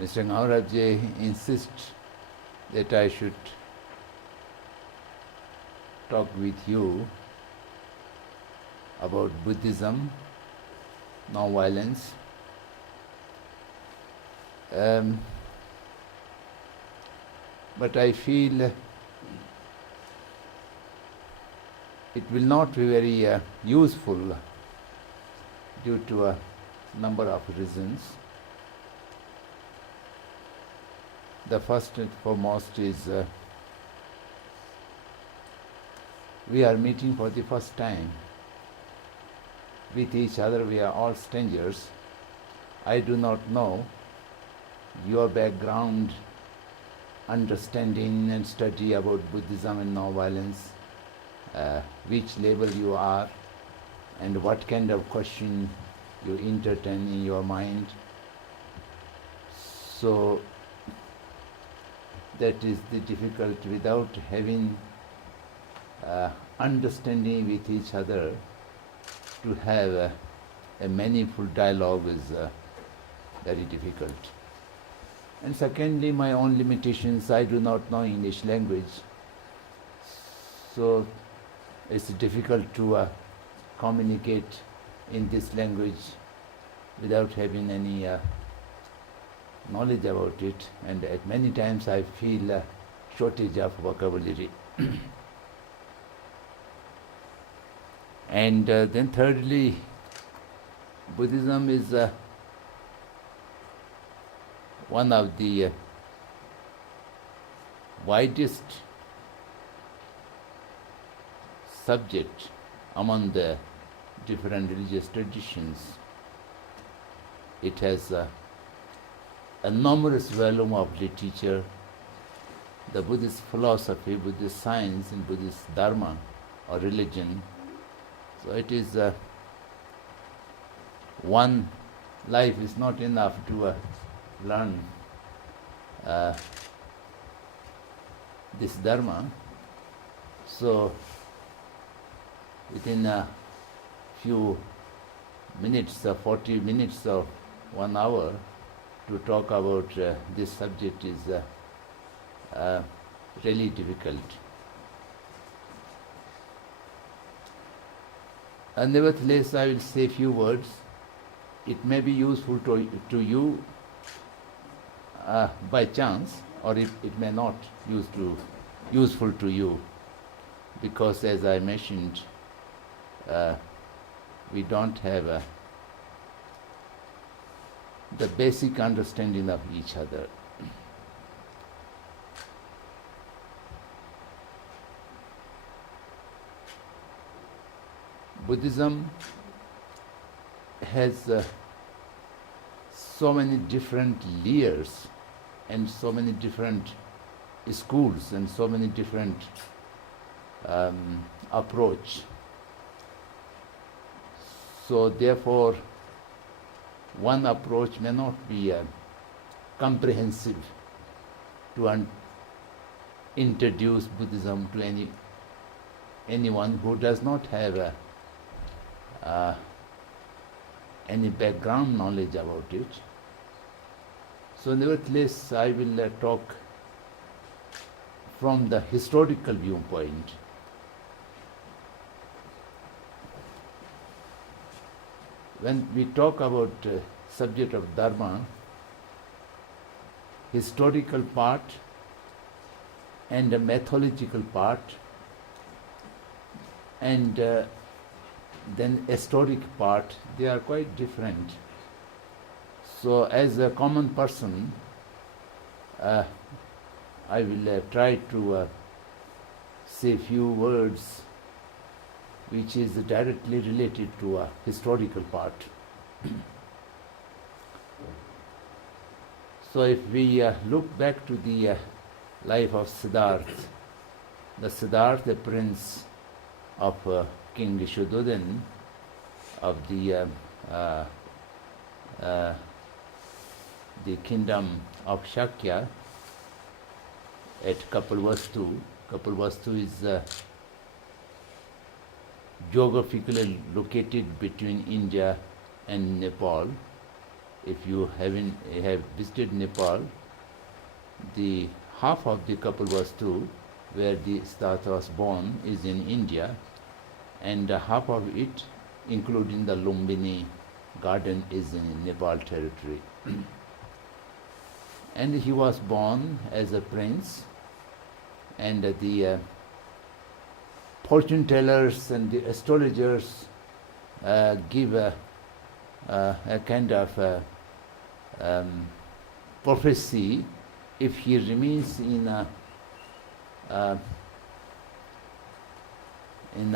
Mr. Ngaurabji insists that I should talk with you about Buddhism, non-violence. But I feel it will not be very useful due to a number of reasons. The first and foremost is we are meeting for the first time with each other. We are all strangers. I do not know your background, understanding and study about Buddhism and non-violence, which level you are, and what kind of question you entertain in your mind. So that is the difficulty. Without having understanding with each other, to have a meaningful dialogue is very difficult. And secondly, my own limitations. I do not know English language, so it's difficult to communicate in this language without having any knowledge about it, and at many times I feel a shortage of vocabulary. And then thirdly, Buddhism is one of the widest subject among the different religious traditions. It has a numerous volume of literature, the Buddhist philosophy, Buddhist science, and Buddhist dharma or religion. So it is one life is not enough to learn this dharma. So within a few minutes, 40 minutes or 1 hour, to talk about this subject is really difficult. Nevertheless, I will say a few words. It may be useful to you by chance, or it may not useful to you, because as I mentioned, we don't have the basic understanding of each other. Buddhism has so many different layers and so many different schools and so many different approach. So therefore, one approach may not be comprehensive to introduce Buddhism to anyone who does not have any background knowledge about it. So nevertheless, I will talk from the historical viewpoint. When we talk about subject of dharma, historical part and a methodological part, and then historic part, they are quite different. So as a common person, I will try to say few words which is directly related to a historical part. So if we look back to the life of Siddhartha, the prince of King Shuddhodhan of the kingdom of Shakya at Kapilvastu. Kapilvastu is geographically located between India and Nepal. If you have visited Nepal, the half of the Kapilvastu, where the Siddhartha was born, is in India, and half of it, including the Lumbini garden, is in Nepal territory. And he was born as a prince, and the fortune tellers and the astrologers give a kind of prophecy. If he remains in a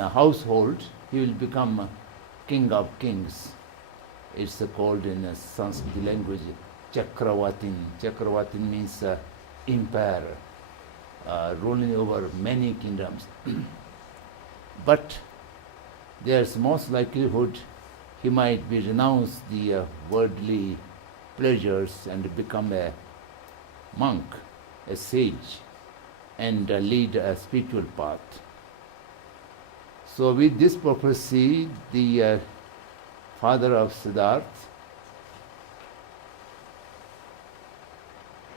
household, he will become king of kings. It's called in Sanskrit language Chakravatin. Chakravatin means empire, ruling over many kingdoms. But there's most likelihood he might be renounce the worldly pleasures and become a monk, a sage, and lead a spiritual path. So with this prophecy, the father of Siddhartha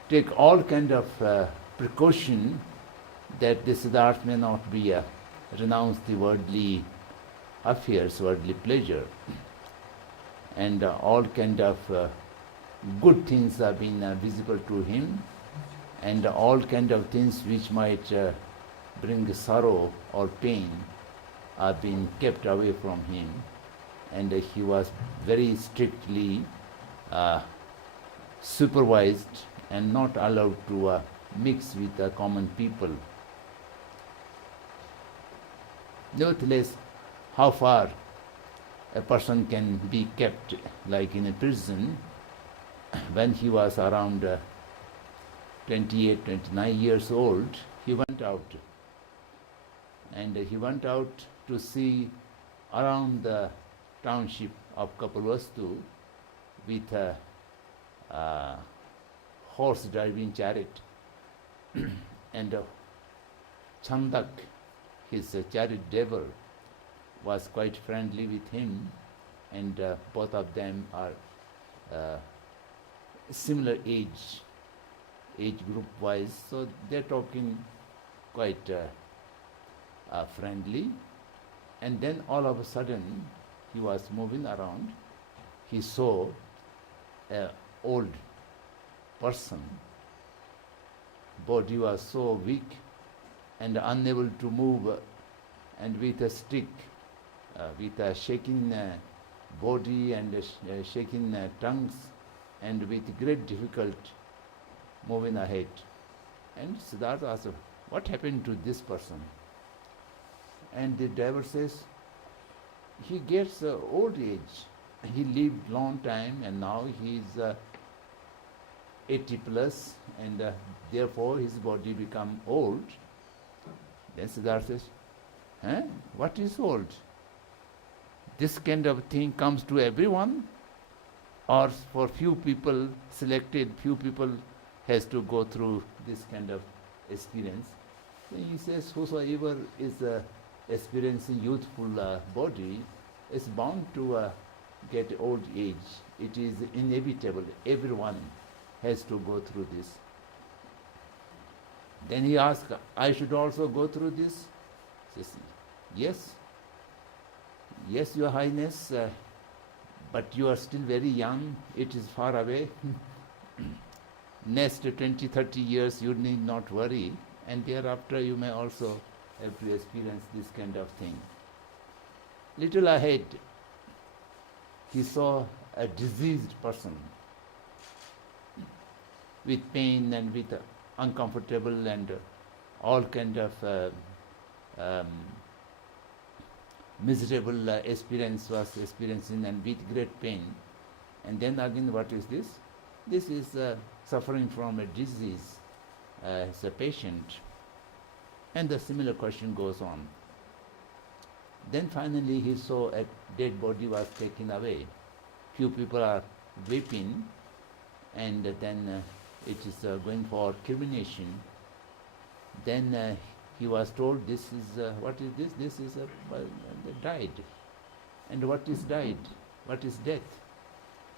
take all kind of precaution that the Siddhartha may not be renounce the worldly affairs, worldly pleasure, and all kind of good things have been visible to him, and all kind of things which might bring sorrow or pain are being kept away from him, and he was very strictly supervised and not allowed to mix with common people. Nevertheless, how far a person can be kept like in a prison, when he was around 28, 29 years old, he went out. And he went out to see around the township of Kapilvastu with a horse driving chariot. And Chandak, his chariot driver, was quite friendly with him, and both of them are similar age group wise, so they're talking quite friendly. And then all of a sudden he was moving around, he saw an old person, body was so weak and unable to move, and with a stick, with a shaking body and shaking tongues, and with great difficulty moving ahead. And Siddhartha asked, what happened to this person? And the driver says, he gets old age. He lived long time and now he is 80 plus, and therefore his body become old. Then Siddhartha says, what is old? This kind of thing comes to everyone, or for few people, selected few people has to go through this kind of experience? Then he says, whosoever is experiencing youthful body is bound to get old age. It is inevitable. Everyone has to go through this. Then he asked, I should also go through this? He says, yes. Yes, Your Highness, but you are still very young. It is far away. Next 20, 30 years you need not worry, and thereafter you may also have to experience this kind of thing. Little ahead, he saw a diseased person with pain and with uncomfortable and all kind of miserable experience was experiencing, and with great pain. And then again, what is this? This is suffering from a disease as a patient. And the similar question goes on. Then finally he saw a dead body was taken away. Few people are weeping, and then it is going for cremation. Then he was told, this is, what is this? This is died. And what is died? What is death?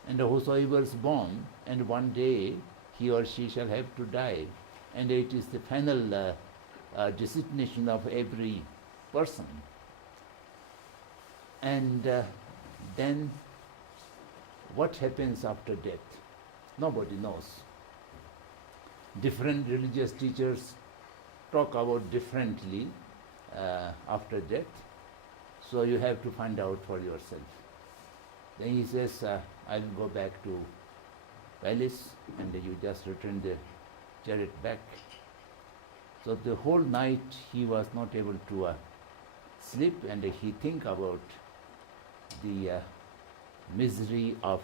And whosoever is born, and one day he or she shall have to die, and it is the final destination of every person. And then what happens after death? Nobody knows. Different religious teachers talk about differently after death, so you have to find out for yourself. Then he says, I will go back to palace, and you just return the chariot back. So the whole night he was not able to sleep, and he think about the misery of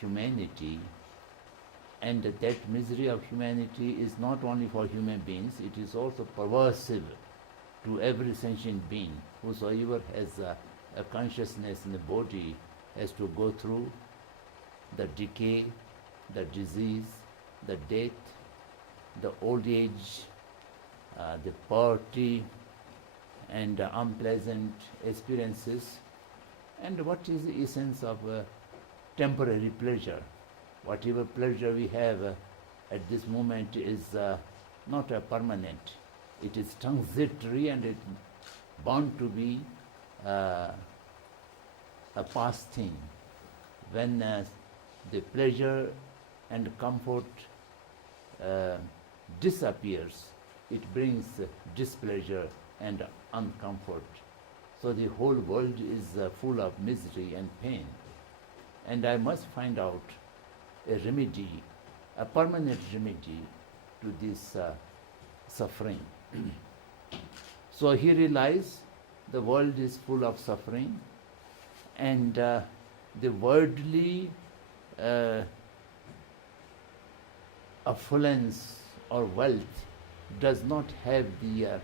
humanity. And that misery of humanity is not only for human beings, it is also pervasive to every sentient being. Whosoever has a consciousness in the body has to go through the decay, the disease, the death, the old age, the poverty, and unpleasant experiences. And what is the essence of temporary pleasure? Whatever pleasure we have at this moment is not a permanent. It is transitory, and it bound to be a past thing. When the pleasure and comfort disappears, it brings displeasure and uncomfort. So the whole world is full of misery and pain. And I must find out a remedy, a permanent remedy to this suffering. So he realized the world is full of suffering, and the worldly affluence or wealth does not have the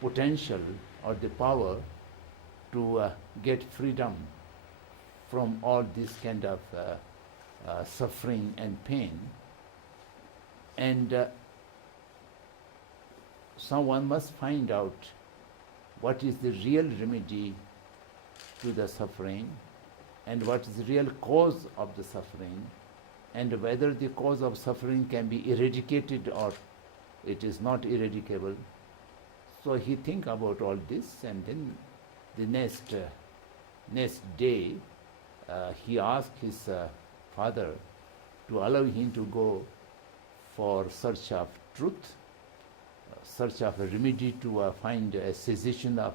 potential or the power to get freedom from all this kind of suffering and pain. And someone must find out what is the real remedy to the suffering, and what is the real cause of the suffering, and whether the cause of suffering can be eradicated or it is not eradicable. So he think about all this, and then the next day he asked his father to allow him to go for search of truth, search of a remedy to find a cessation of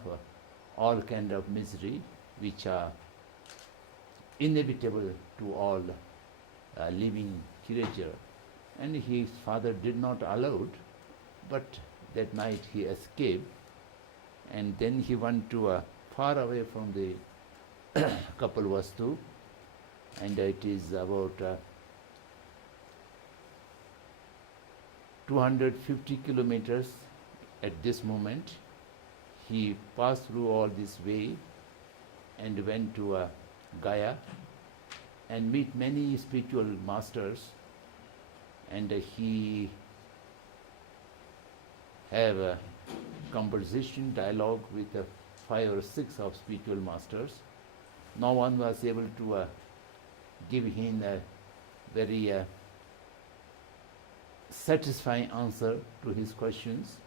all kind of misery which are inevitable to all living creature. And his father did not allow it, but that night he escaped, and then he went to far away from the Kapalvastu, and it is about 250 kilometers at this moment. He passed through all this way and went to Gaya and meet many spiritual masters, and he have a conversation, dialogue with 5 or 6 of spiritual masters. No one was able to give him a very satisfying answer to his questions.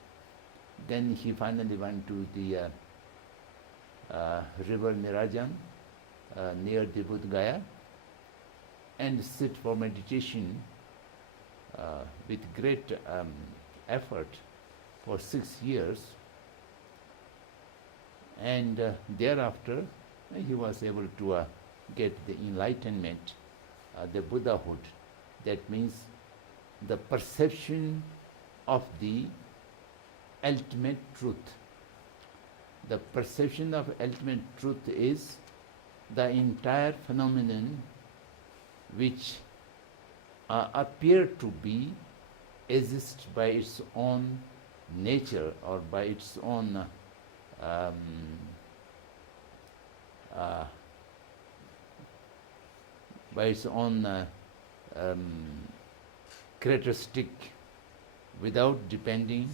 Then he finally went to the river Nirajan near the Bodh Gaya and sit for meditation with great effort for 6 years, and thereafter he was able to get the enlightenment, the Buddhahood. That means the perception of the ultimate truth. The perception of ultimate truth is the entire phenomenon which appear to be exist by its own nature or by its own characteristic, without depending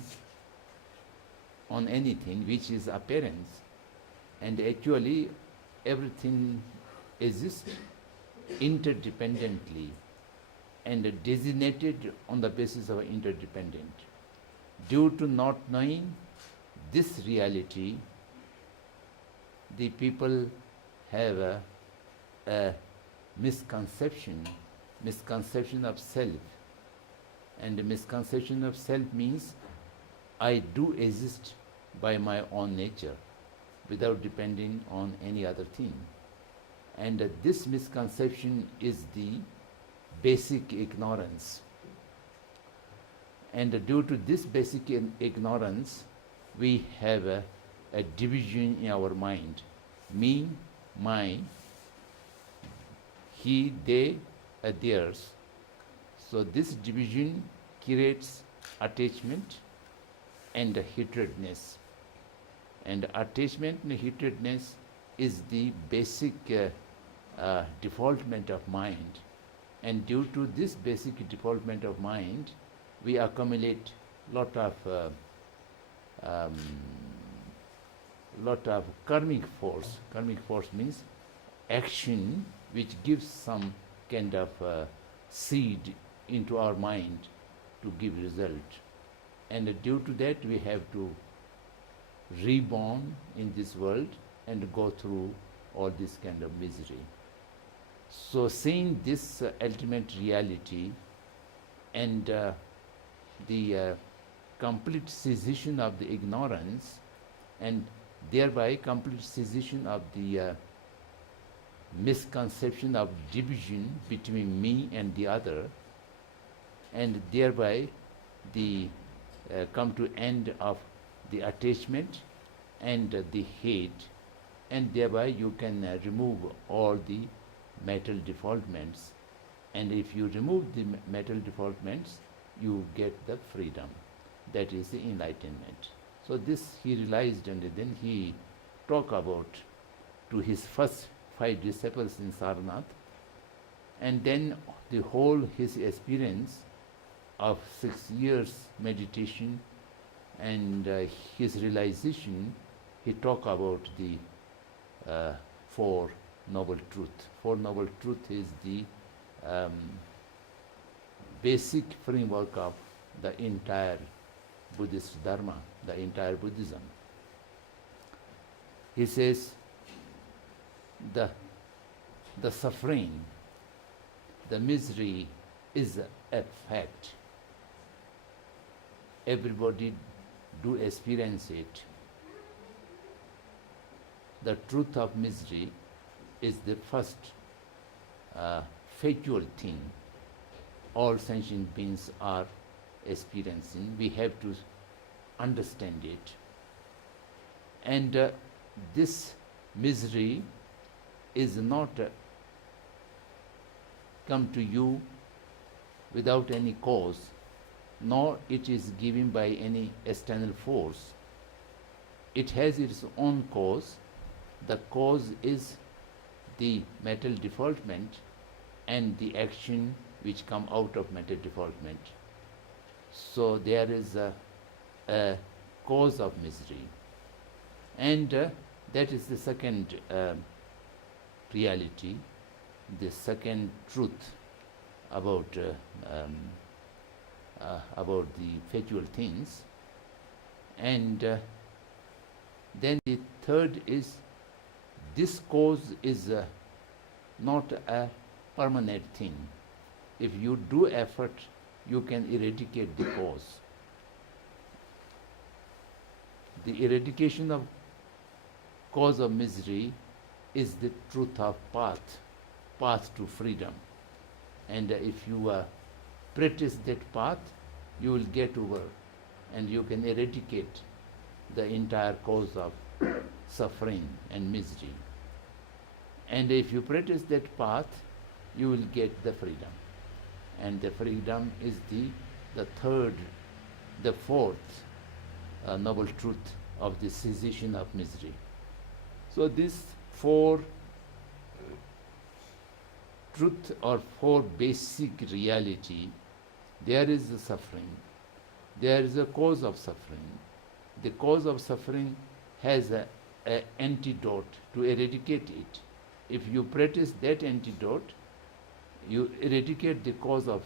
on anything which is appearance. And actually everything exist interdependently and designated on the basis of interdependent. Due to not knowing this reality, the people have a misconception of self. And the misconception of self means I do exist by my own nature without depending on any other thing. And this misconception is the basic ignorance. And due to this basic ignorance, we have a division in our mind. Me, mine, he, they, theirs. So this division creates attachment and hatredness. And attachment and hatredness is the basic defaultment of mind. And due to this basic defaultment of mind, we accumulate lot of karmic force. Karmic force means action which gives some kind of seed into our mind to give result. And due to that, we have to reborn in this world and go through all this kind of misery. So seeing this ultimate reality and the complete cessation of the ignorance and thereby complete cessation of the misconception of division between me and the other, and thereby the come to end of the attachment and the hate, and thereby you can remove all the mental defaultments. And if you remove the mental defaultments, you get the freedom. That is the enlightenment. So this he realized, and then he talked about to his first 5 disciples in Sarnath, and then the whole his experience of 6 years meditation and his realization, he talked about the 4 Noble Truth. 4 Noble Truth is the basic framework of the entire Buddhist Dharma, the entire Buddhism. He says the suffering, the misery is a fact. Everybody do experience it. The truth of misery is the first factual thing all sentient beings are experiencing. We have to understand it. And this misery is not come to you without any cause, nor it is given by any external force. It has its own cause. The cause is the mental defaultment and the action which come out of mental defaultment. So there is a cause of misery. And that is the second reality, the second truth about the factual things. And then the third is this cause is not a permanent thing. If you do effort, you can eradicate the cause. The eradication of cause of misery is the truth of path to freedom. And if you practice that path, you will get over and you can eradicate the entire cause of suffering and misery. And if you practice that path, you will get the freedom. And the freedom is the fourth noble truth of the cessation of misery. So these 4 truth or 4 basic reality, there is the suffering, there is a cause of suffering. The cause of suffering has an antidote to eradicate it. If you practice that antidote, you eradicate the cause of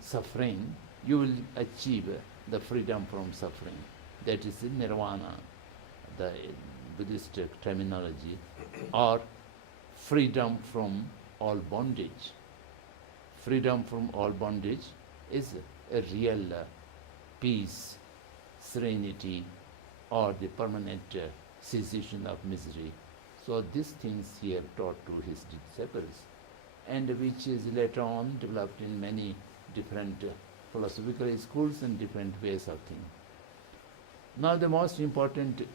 suffering, you will achieve the freedom from suffering. That is nirvana, the Buddhist terminology, or freedom from all bondage. Freedom from all bondage is a real peace, serenity, or the permanent cessation of misery. So these things he have taught to his disciples, and which is later on developed in many different philosophical schools and different ways of thinking. Now the most important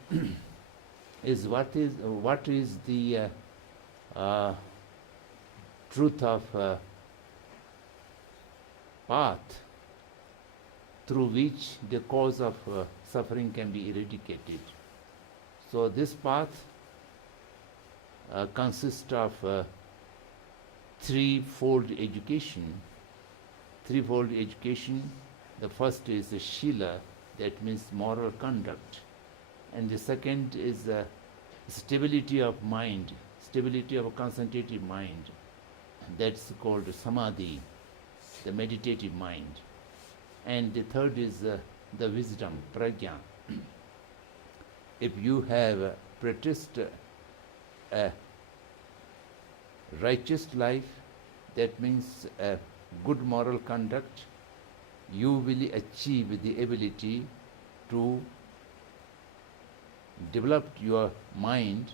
is what is the truth of path through which the cause of suffering can be eradicated. So this path consists of threefold education. Threefold education. The first is the Shila, that means moral conduct. And the second is stability of mind, stability of a concentrated mind. That's called Samadhi, the meditative mind. And the third is the wisdom, Prajna. If you have practiced a righteous life, that means a good moral conduct, you will achieve the ability to develop your mind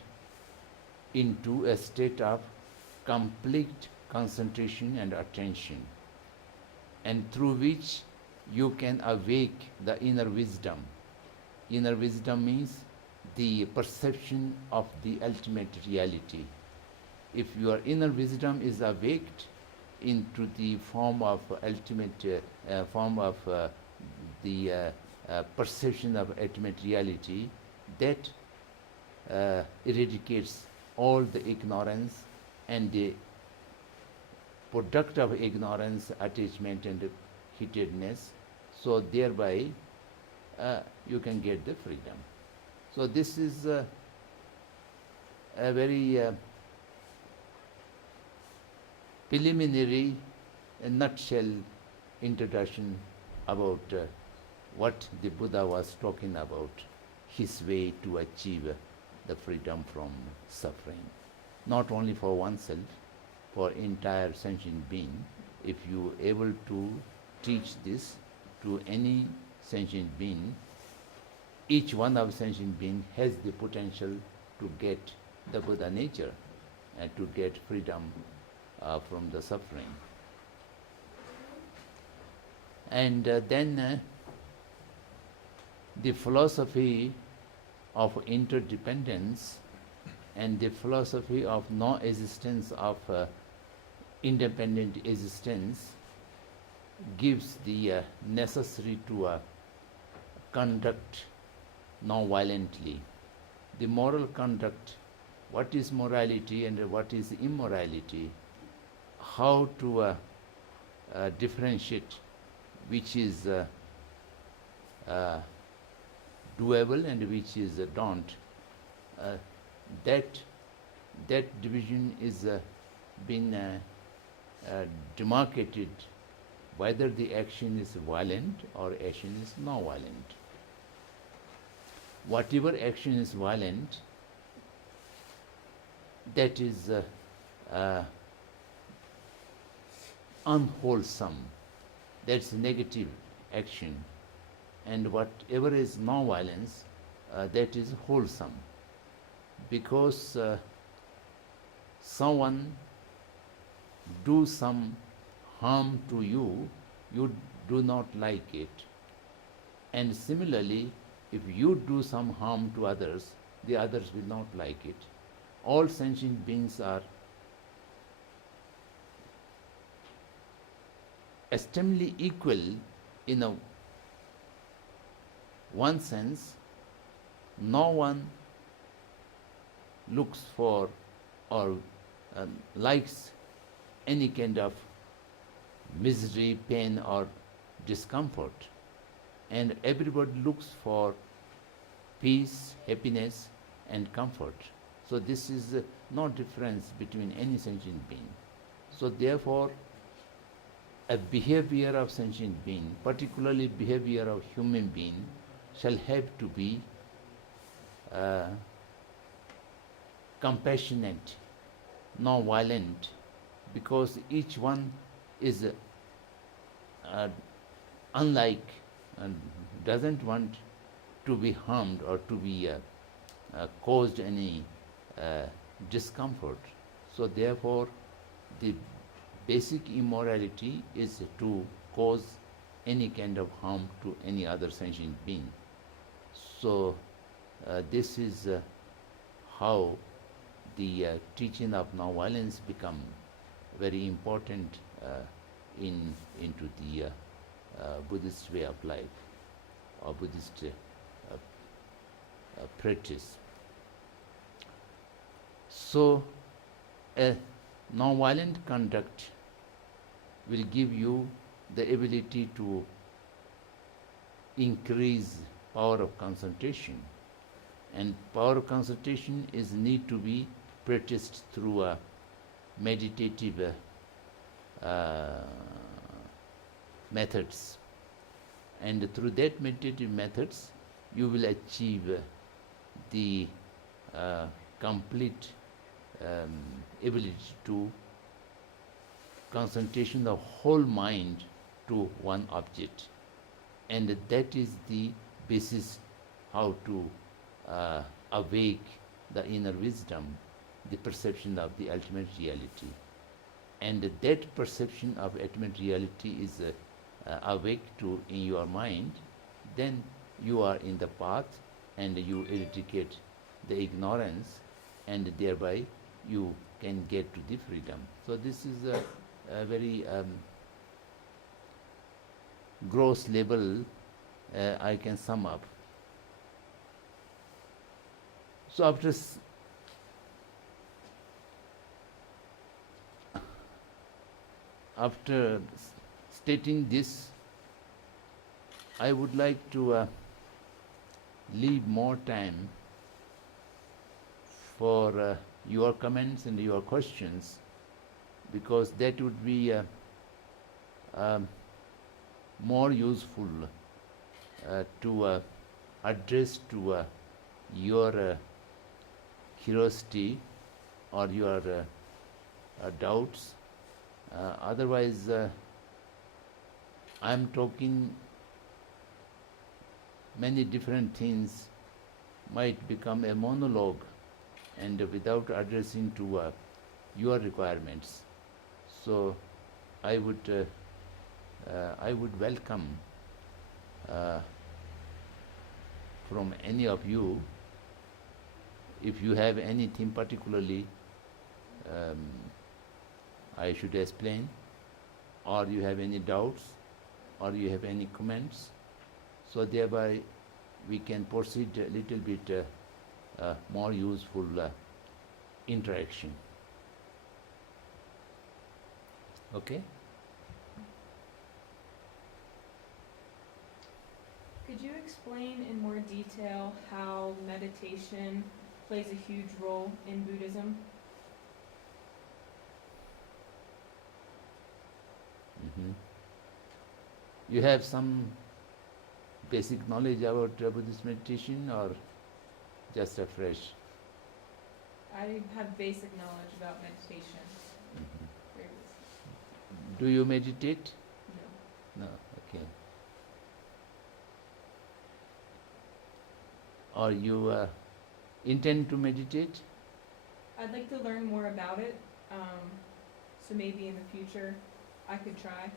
into a state of complete concentration and attention, and through which you can awake the inner wisdom. Inner wisdom means the perception of the ultimate reality. If your inner wisdom is awaked into the form of ultimate form of the perception of ultimate reality, that eradicates all the ignorance and the product of ignorance, attachment and heatedness. So thereby you can get the freedom. So this is a very preliminary, nutshell introduction about what the Buddha was talking about, his way to achieve the freedom from suffering. Not only for oneself, for entire sentient being. If you are able to teach this to any sentient being, each one of sentient being has the potential to get the Buddha nature and to get freedom from the suffering. And then the philosophy of interdependence and the philosophy of non-existence of independent existence gives the necessary to conduct non-violently. The moral conduct, what is morality and what is immorality, how to differentiate which is doable and which is don't. That division is been demarcated, whether the action is violent or action is non-violent. Whatever action is violent, that is unwholesome, that's negative action, and whatever is non-violence, that is wholesome, because someone do some harm to you, you do not like it, and similarly if you do some harm to others, the others will not like it. All sentient beings are extremely equal in one sense. No one looks for or likes any kind of misery, pain or discomfort, and everybody looks for peace, happiness and comfort. So this is no difference between any sentient being. So therefore, a behavior of sentient being, particularly behavior of human being, shall have to be compassionate, non-violent, because each one is unlike and doesn't want to be harmed or to be caused any discomfort. So therefore, the basic immorality is to cause any kind of harm to any other sentient being. So this is how the teaching of non-violence become very important into the Buddhist way of life or Buddhist practice. So a non-violent conduct will give you the ability to increase power of concentration, and power of concentration is need to be practiced through a meditative methods, and through that meditative methods you will achieve the complete ability to concentration the whole mind to one object, and that is the basis how to awake the inner wisdom, the perception of the ultimate reality. And that perception of ultimate reality is awake to in your mind, then you are in the path and you eradicate the ignorance, and thereby you can get to the freedom. So this is a very gross level I can sum up. So after stating this, I would like to leave more time for your comments and your questions, because that would be more useful to address to your curiosity or your doubts. Otherwise, I am talking many different things might become a monologue, and without addressing to your requirements. So I would welcome from any of you, if you have anything particularly I should explain, or you have any doubts, or you have any comments, so thereby we can proceed a little bit more useful interaction. Okay? Could you explain in more detail how meditation plays a huge role in Buddhism? Mm-hmm. You have some basic knowledge about Buddhist meditation, or just a fresh? I have basic knowledge about meditation. Mm-hmm. Very basic. Do you meditate? No. No, okay. Or you intend to meditate? I'd like to learn more about it, so maybe in the future I could try.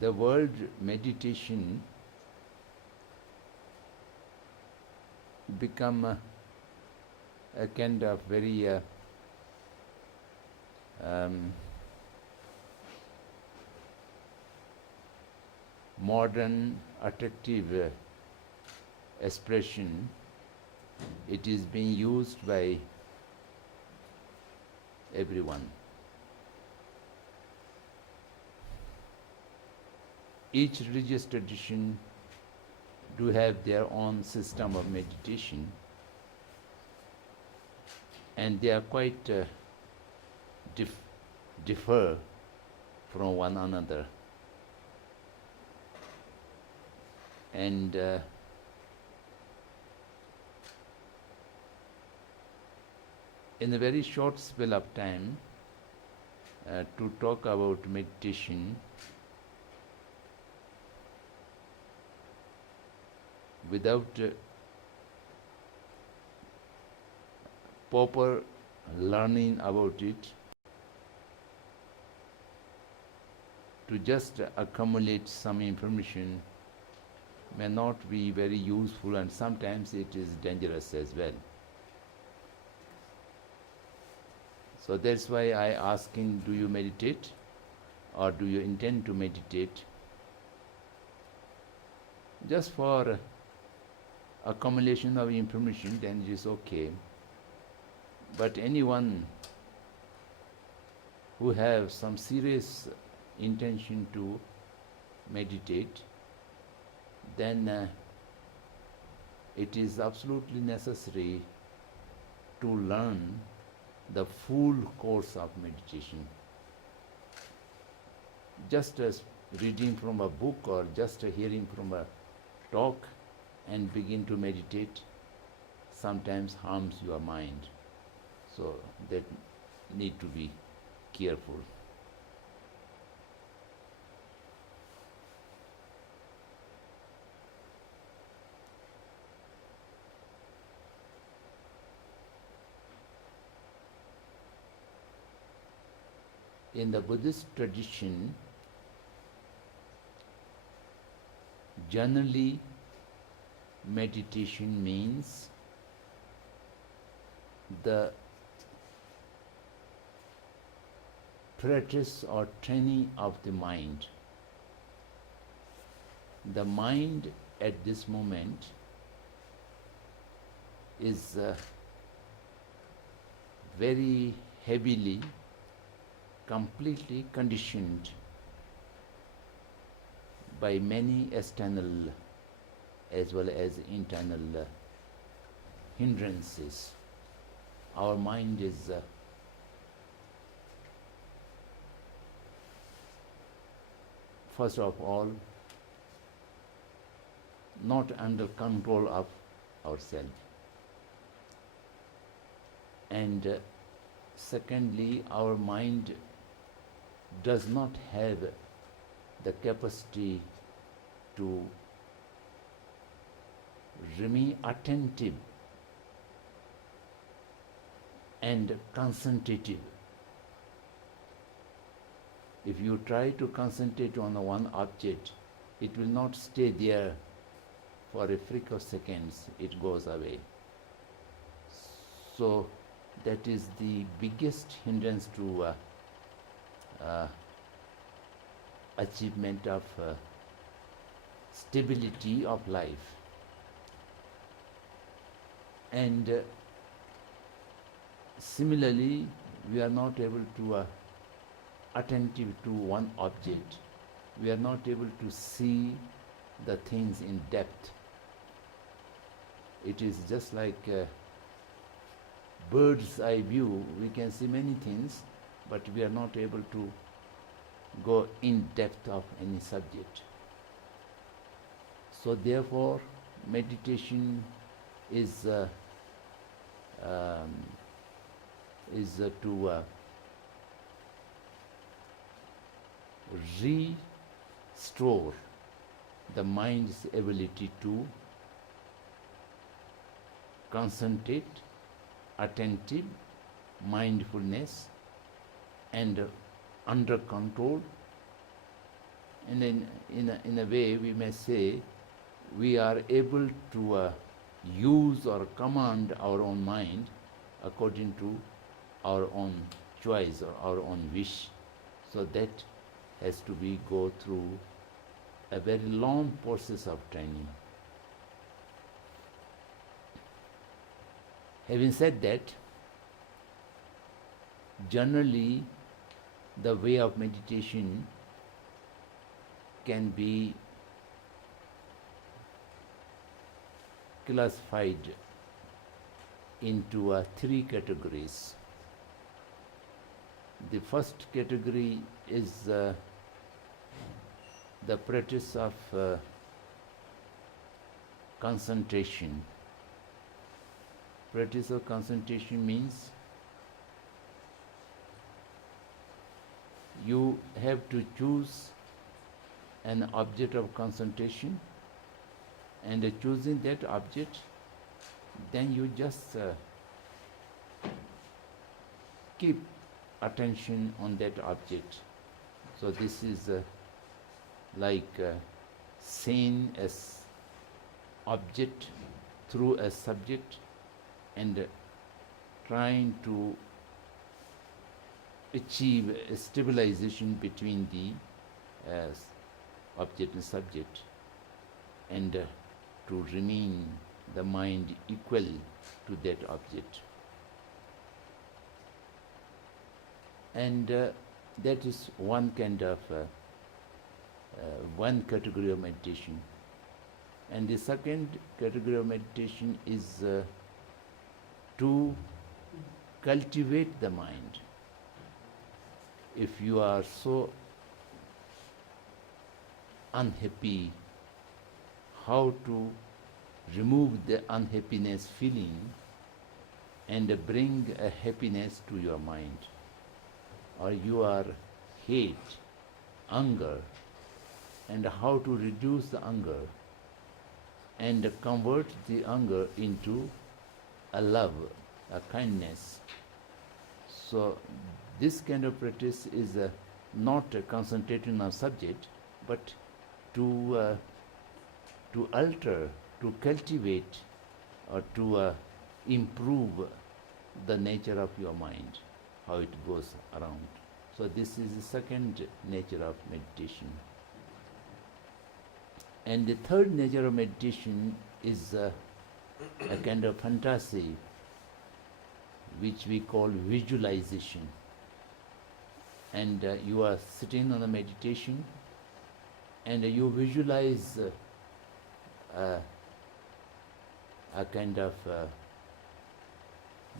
The word meditation become a kind of very modern, attractive expression. It is being used by everyone. Each religious tradition do have their own system of meditation, and they are quite differ from one another. And in a very short spell of time, to talk about meditation without proper learning about it, to just accumulate some information may not be very useful, and sometimes it is dangerous as well. So that's why I asking, do you meditate or do you intend to meditate? Just for accumulation of information, then it is okay. But anyone who have some serious intention to meditate, then it is absolutely necessary to learn the full course of meditation. Just as reading from a book or just hearing from a talk and begin to meditate sometimes harms your mind. So that need to be careful. In the Buddhist tradition, generally meditation means the practice or training of the mind. The mind at this moment is very heavily, completely conditioned by many external as well as internal hindrances. Our mind is first of all not under control of ourselves, and secondly, our mind does not have the capacity to remain attentive and concentrative. If you try to concentrate on one object, it will not stay there for a freak of seconds, it goes away. So that is the biggest hindrance to achievement of stability of life. And similarly, we are not able to attentive to one object. We are not able to see the things in depth. It is just like bird's eye view. We can see many things, but we are not able to go in depth of any subject. So therefore, meditation is to restore the mind's ability to concentrate, attentive, mindfulness, and under control. And in a way we may say we are able to use or command our own mind according to our own choice or our own wish. So that has to be go through a very long process of training. Having said that, generally the way of meditation can be classified into three categories. The first category is the practice of concentration. Practice of concentration means you have to choose an object of concentration, and choosing that object, then you just keep attention on that object. So this is like seeing as object through a subject and trying to achieve a stabilization between the object and subject, and to remain the mind equal to that object. And that is one kind of one category of meditation. And the second category of meditation is to cultivate the mind. If you are so unhappy, how to remove the unhappiness feeling and bring a happiness to your mind. Or you are hate, anger, and how to reduce the anger and convert the anger into a love, a kindness. So this kind of practice is not concentrating on subject, but to alter, to cultivate, or to improve the nature of your mind, how it goes around. So this is the second nature of meditation. And the third nature of meditation is a kind of fantasy, which we call visualization. And you are sitting on a meditation, and you visualize a kind of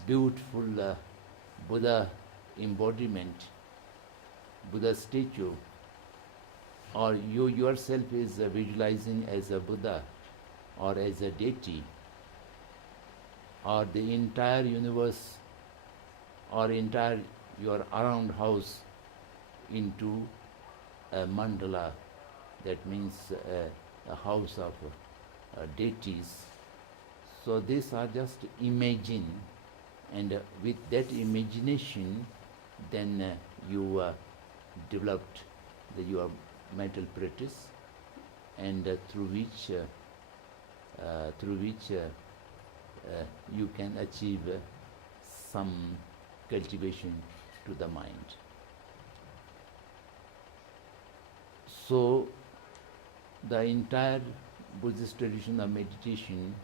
beautiful Buddha embodiment, Buddha statue, or you yourself is visualizing as a Buddha or as a deity, or the entire universe or entire your around house into a mandala, that means a house of deities. So these are just imagine, and with that imagination then you developed your mental practice, and through which you can achieve some cultivation to the mind. So the entire Buddhist tradition of meditation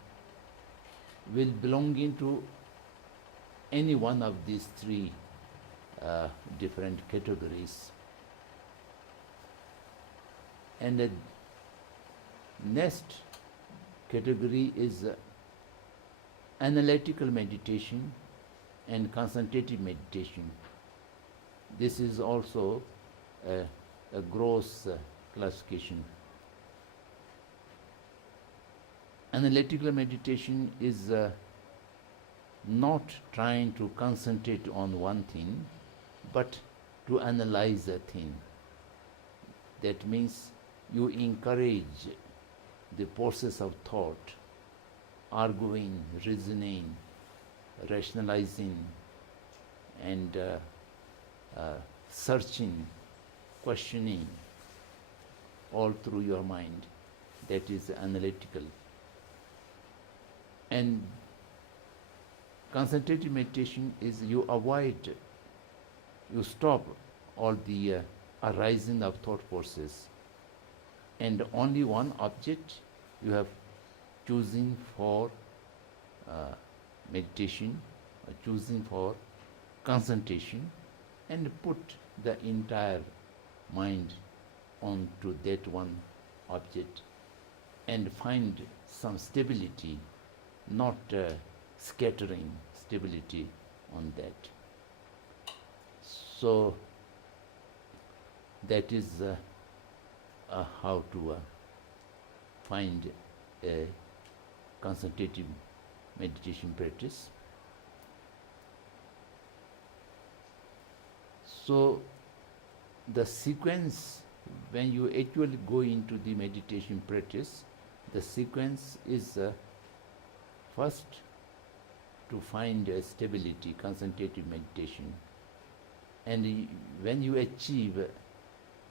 will belong into any one of these three different categories. And the next category is analytical meditation and concentrative meditation. This is also a gross classification. Analytical meditation is not trying to concentrate on one thing, but to analyze a thing. That means you encourage the process of thought, arguing, reasoning, rationalizing, and searching, questioning, all through your mind. That is analytical. And concentrative meditation is you avoid, you stop all the arising of thought forces, and only one object you have choosing for meditation, or choosing for concentration, and put the entire mind onto that one object and find some stability, not scattering stability on that. So that is how to find a concentrative meditation practice. So the sequence, when you actually go into the meditation practice, the sequence is first to find a stability, concentrative meditation. And when you achieve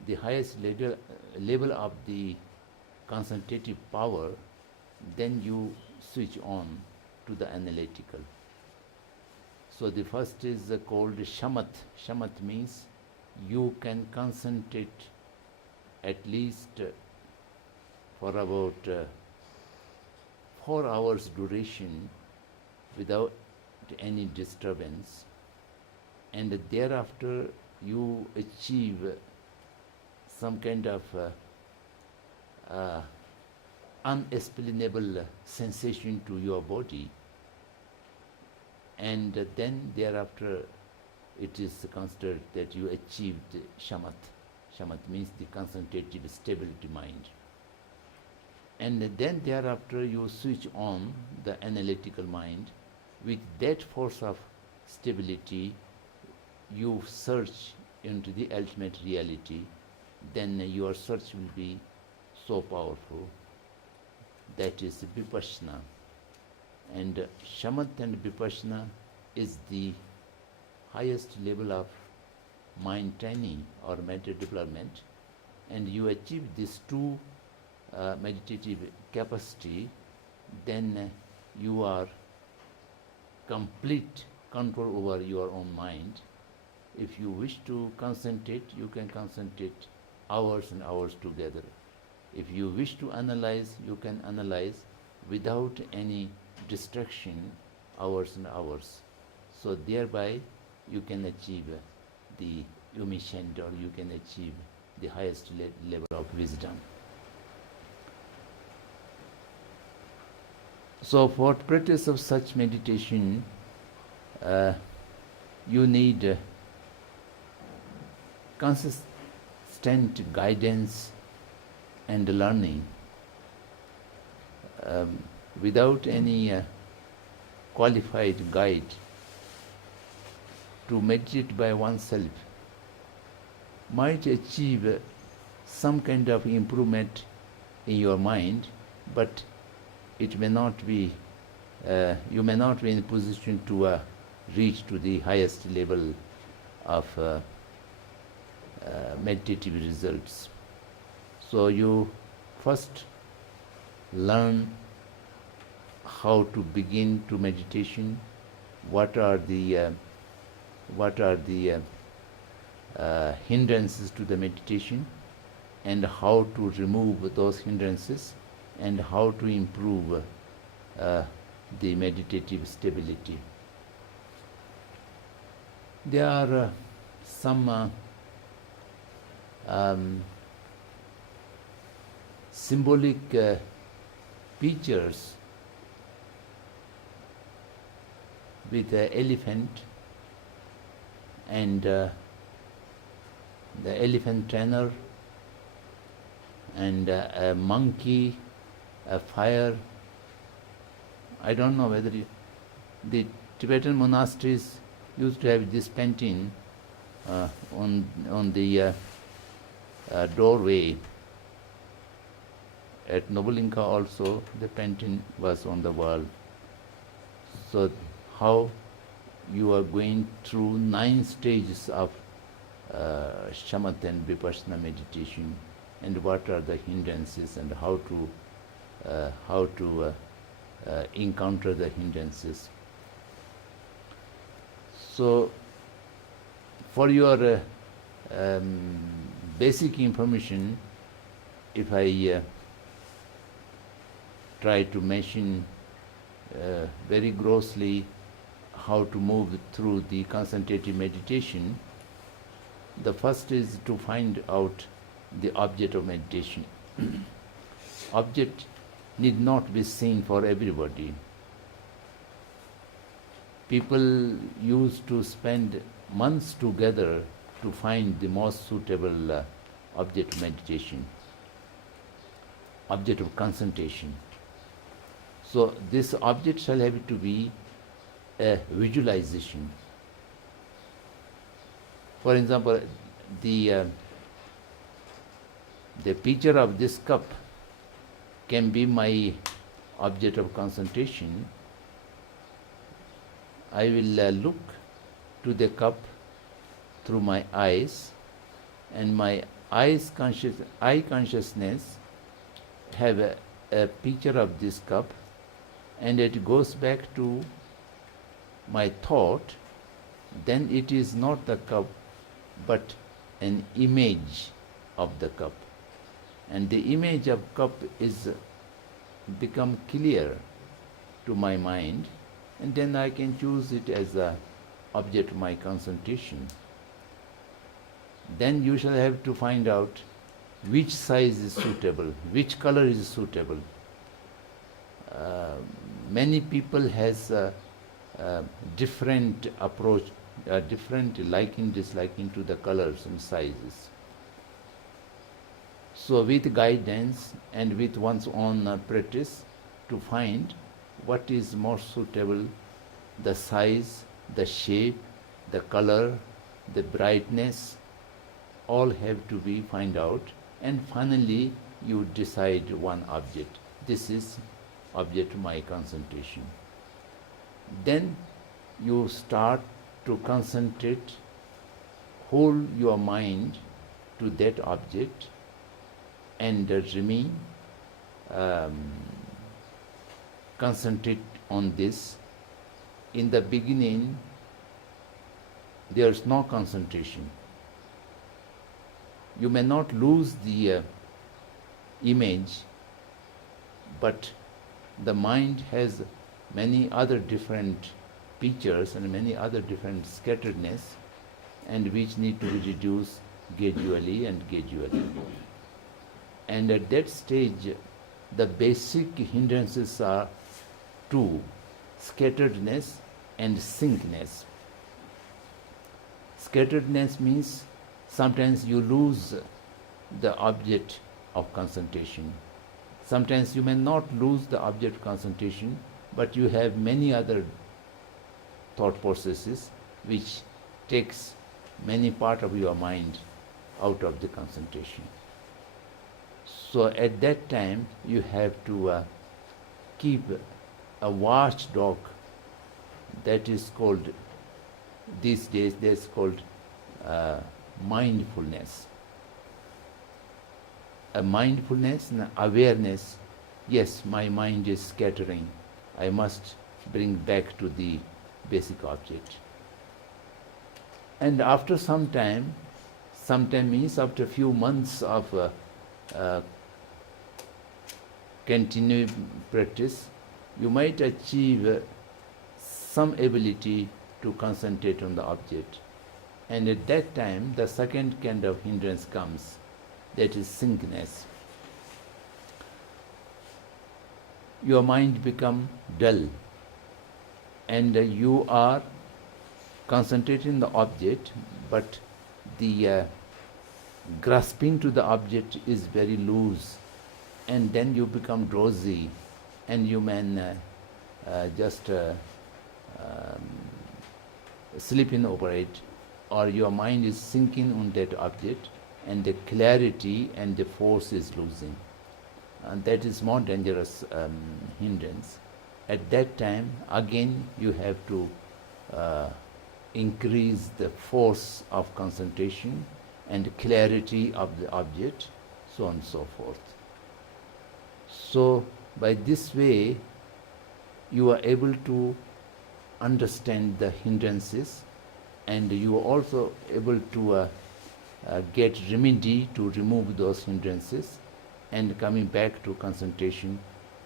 the highest level of the concentrative power, then you switch on to the analytical. So the first is called shamat. Shamat means you can concentrate at least for about 4 hours duration without any disturbance, and thereafter you achieve some kind of unexplainable sensation to your body, and then thereafter it is considered that you achieved shamat. Shamat means the concentrative stability mind. And then thereafter you switch on the analytical mind. With that force of stability, you search into the ultimate reality. Then your search will be so powerful. That is vipassana. And shamat and vipassana is the highest level of mind training or mental development, and you achieve these two meditative capacity, then you are complete control over your own mind. If you wish to concentrate, you can concentrate hours and hours together. If you wish to analyze, you can analyze without any distraction hours and hours. So thereby you can achieve the omniscient, or you can achieve the highest level of wisdom. So for practice of such meditation, you need consistent guidance and learning. Without any qualified guide, to meditate by oneself might achieve some kind of improvement in your mind, but it may not be, you may not be in a position to reach to the highest level of meditative results. So you first learn how to begin to meditation, what are the hindrances to the meditation, and how to remove those hindrances, and how to improve the meditative stability. There are some symbolic pictures with an elephant and the elephant trainer and a monkey, a fire. I don't know whether the Tibetan monasteries used to have this painting on the doorway. At Nobulinka also the painting was on the wall. So how you are going through 9 stages of shamatha and vipassana meditation, and what are the hindrances, and how to encounter the hindrances. So for your basic information, if I try to mention very grossly how to move through the concentrative meditation, The first is to find out the object of meditation. Object need not be seen for everybody. People used to spend months together to find the most suitable object of meditation, object of concentration. So this object shall have to be a visualization. For example, the picture of this cup can be my object of concentration. I will look to the cup through my eyes, and my eye consciousness have a picture of this cup, and it goes back to my thought. Then it is not the cup but an image of the cup, and the image of cup is become clear to my mind, and then I can choose it as a object of my concentration. Then you shall have to find out which size is suitable, which color is suitable. Many people has a different approach, different liking, disliking to the colors and sizes. So with guidance and with one's own practice, to find what is more suitable, the size, the shape, the color, the brightness, all have to be find out, and finally you decide one object. This is object of my concentration. Then you start to concentrate, hold your mind to that object and remain concentrate on this. In the beginning, there is no concentration. You may not lose the image, but the mind has many other different pictures and many other different scatteredness, and which need to be reduced gradually and gradually. And at that stage, the basic hindrances are two: scatteredness and syncness. Scatteredness means sometimes you lose the object of concentration. Sometimes you may not lose the object of concentration, but you have many other thought processes which takes many part of your mind out of the concentration. So at that time you have to keep a watchdog, that is called, these days that's called mindfulness. A mindfulness and awareness, yes, my mind is scattering, I must bring back to the basic object. And after some time means after a few months of continued practice, you might achieve some ability to concentrate on the object. And at that time, the second kind of hindrance comes, that is syncness. Your mind become dull, and you are concentrating on the object, but the grasping to the object is very loose, and then you become drowsy, and you may just sleeping over it, or your mind is sinking on that object, and the clarity and the force is losing. And that is more dangerous hindrance. At that time, again, you have to increase the force of concentration and clarity of the object, so on and so forth. So, by this way, you are able to understand the hindrances, and you are also able to get remedy to remove those hindrances, and coming back to concentration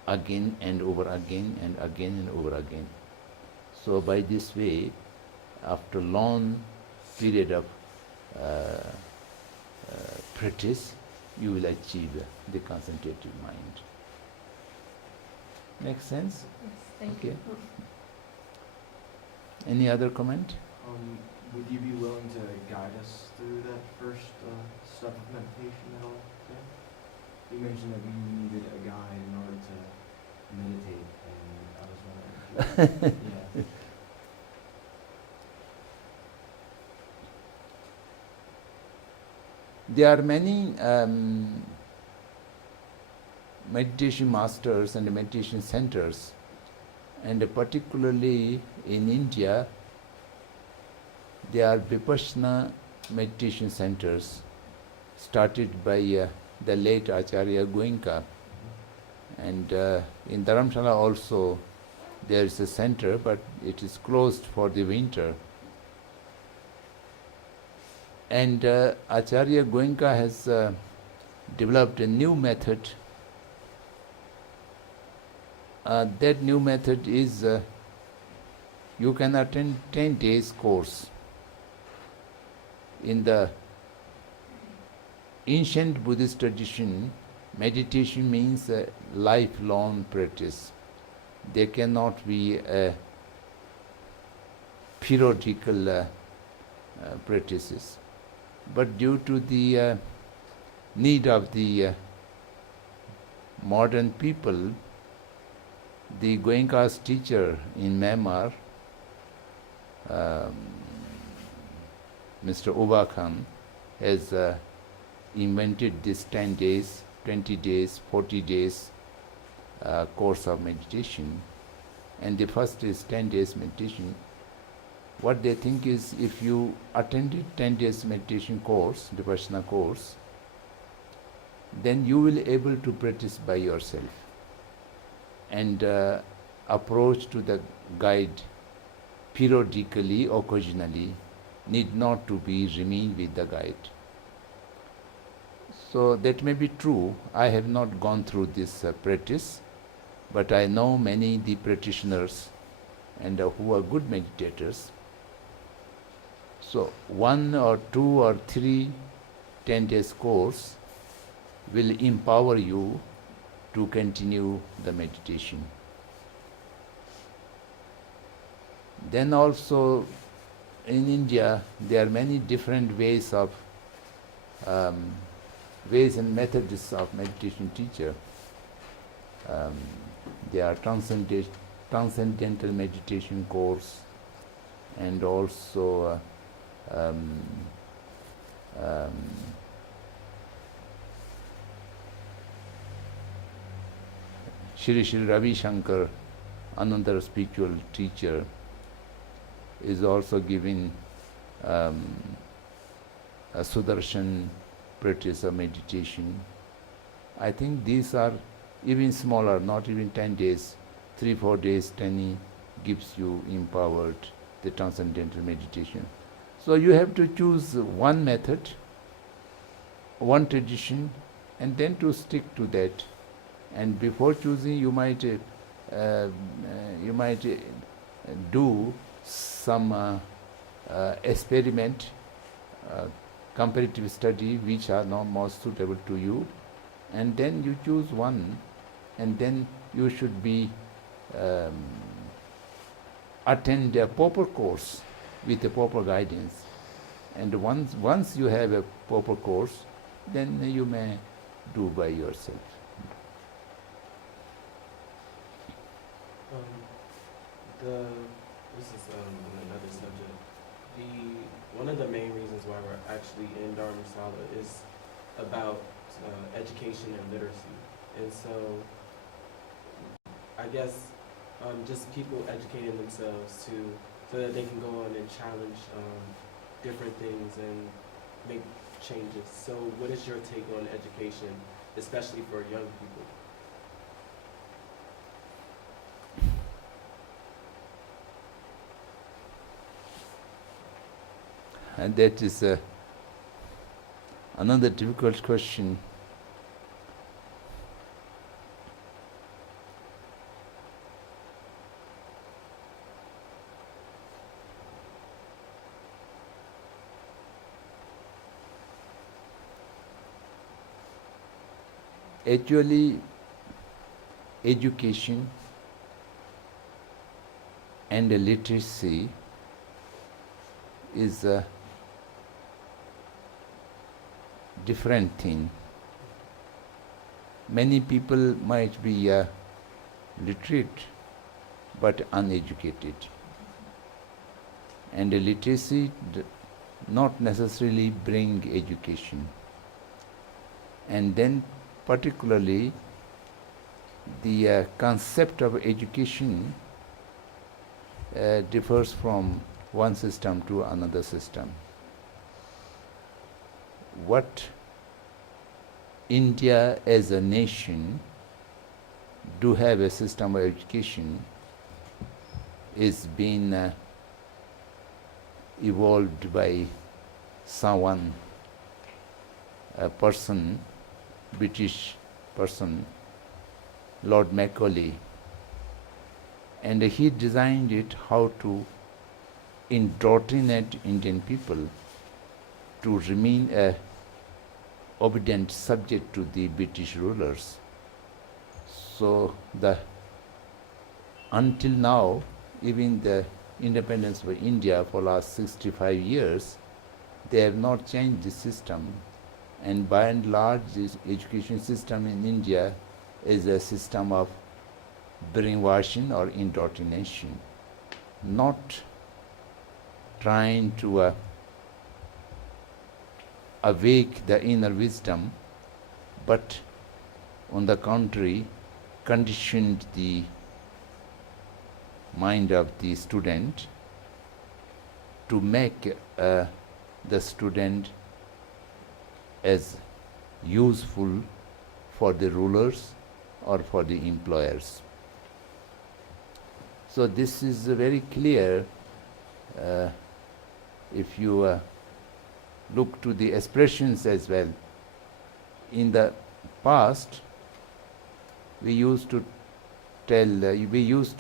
again and over again and again and over again. So by this way, after long period of practice, you will achieve the concentrated mind. Makes sense? Yes, thank Okay. you. Any other comment? Would you be willing to guide us through that first step of meditation at all? Today? You mentioned that we needed a guide in order to meditate, and I was wondering. Yeah. There are many meditation masters and meditation centers, and particularly in India, there are Vipassana meditation centers started by the late Acharya Goenka, and in Dharamshala also there is a center, but it is closed for the winter. And Acharya Goenka has developed a new method. That new method is you can attend 10 days course. In the ancient Buddhist tradition, meditation means a lifelong practice. There cannot be a periodical practices. But due to the need of the modern people, the Goenka's teacher in Myanmar, Mr. Oba Khan, has invented this 10 days, 20 days, 40 days course of meditation. And the first is 10 days meditation. What they think is, if you attended 10 days meditation course, Vipassana course, then you will able to practice by yourself and approach to the guide periodically, occasionally, need not to be remain with the guide. So that may be true. I have not gone through this practice, but I know many the practitioners and who are good meditators. So 1 or 2 or 3 10 days course will empower you to continue the meditation. Then also in India there are many different ways of ways and methods of meditation teacher. There are transcendental meditation course, and also Shri Ravi Shankar, another spiritual teacher, is also giving a Sudarshan practice of meditation. I think these are even smaller, not even 10 days, 3-4 days, 10 gives you empowered the transcendental meditation. So you have to choose one method, one tradition, and then to stick to that. And before choosing, you might do some experiment, comparative study, which are not most suitable to you, and then you choose one, and then you should be attend a proper course with a proper guidance. And once you have a proper course, then you may do by yourself. This is another subject. One of the main reasons why we're actually in Dharamsala is about education and literacy. And so I guess just people educating themselves so that they can go on and challenge different things and make changes. So what is your take on education, especially for young people? And that is another difficult question. Actually, education and literacy is a different thing. Many people might be literate but uneducated, and literacy not necessarily bring education. And then particularly the concept of education differs from one system to another system. What India as a nation do have a system of education is being evolved by someone, a person, British person, Lord Macaulay, and he designed it how to indoctrinate Indian people to remain a obedient subject to the British rulers. So until now, even the independence of India for last 65 years, they have not changed the system, and by and large this education system in India is a system of brainwashing or indoctrination, not trying to awake the inner wisdom, but on the contrary, conditioned the mind of the student to make the student as useful for the rulers or for the employers. So this is very clear if you look to the expressions as well. In the past, we used to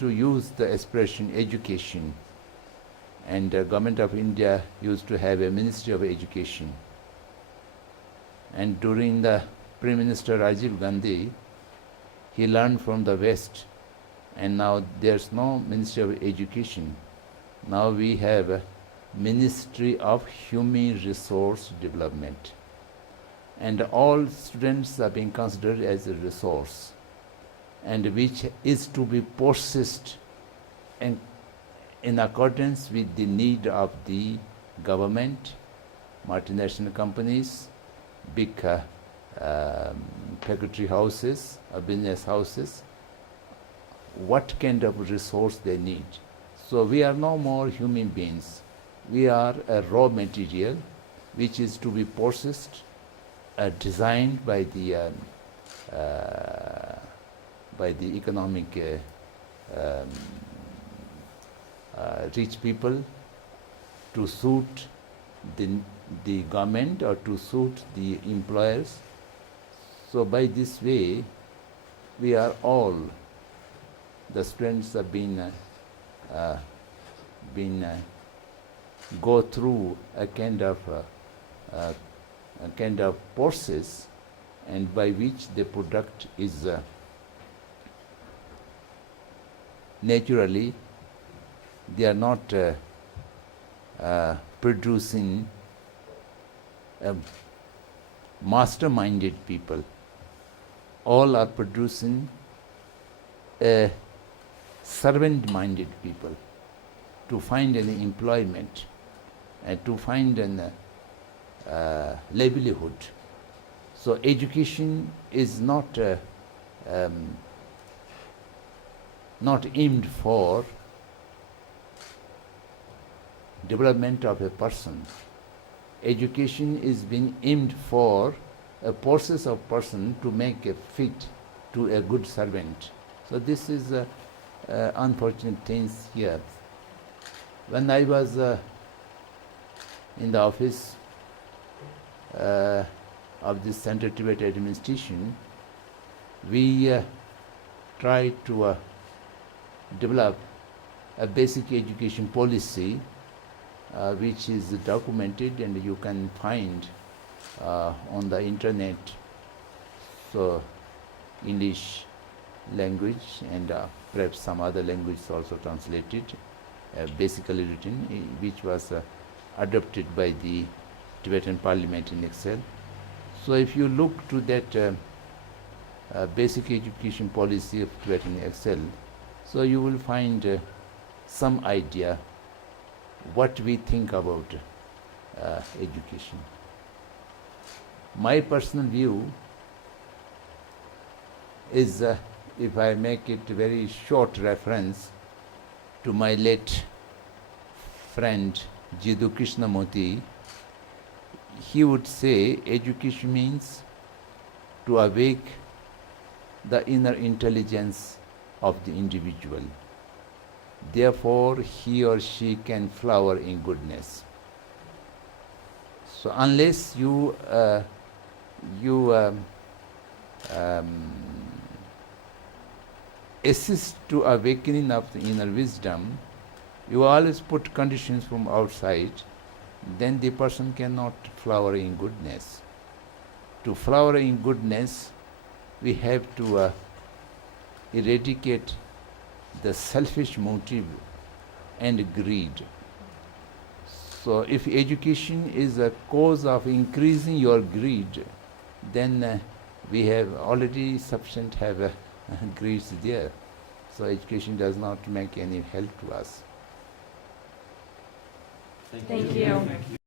use the expression education, and the Government of India used to have a Ministry of Education. And during the Prime Minister Rajiv Gandhi, he learned from the West, and now there's no Ministry of Education. Now we have a Ministry of Human Resource Development, and all students are being considered as a resource, and which is to be processed in accordance with the need of the government, multinational companies, big factory houses, business houses, what kind of resource they need. So we are no more human beings. We are a raw material which is to be processed, designed by the economic rich people to suit the government or to suit the employers. So by this way, we are all, the students have been go through a kind of process, and by which the product is naturally, they are not producing master-minded people. All are producing servant-minded people to find an employment and to find an livelihood. So education is not aimed for development of a person. Education is being aimed for a process of person to make a fit to a good servant. So this is unfortunate things here. When I was in the office of the Central Tibet Administration, we tried to develop a basic education policy which is documented and you can find on the internet. So English language and perhaps some other language also translated, basically written, which was adopted by the Tibetan Parliament in Exile. So if you look to that basic education policy of Tibetan Exile, so you will find some idea what we think about education. My personal view is, if I make it a very short reference to my late friend Jiddu Krishnamurti, he would say education means to awake the inner intelligence of the individual. Therefore, he or she can flower in goodness. So unless you assist to awakening of the inner wisdom, you always put conditions from outside, then the person cannot flower in goodness. To flower in goodness, we have to eradicate the selfish motive and greed. So if education is a cause of increasing your greed, then we have already sufficient greed there. So education does not make any help to us. Thank you.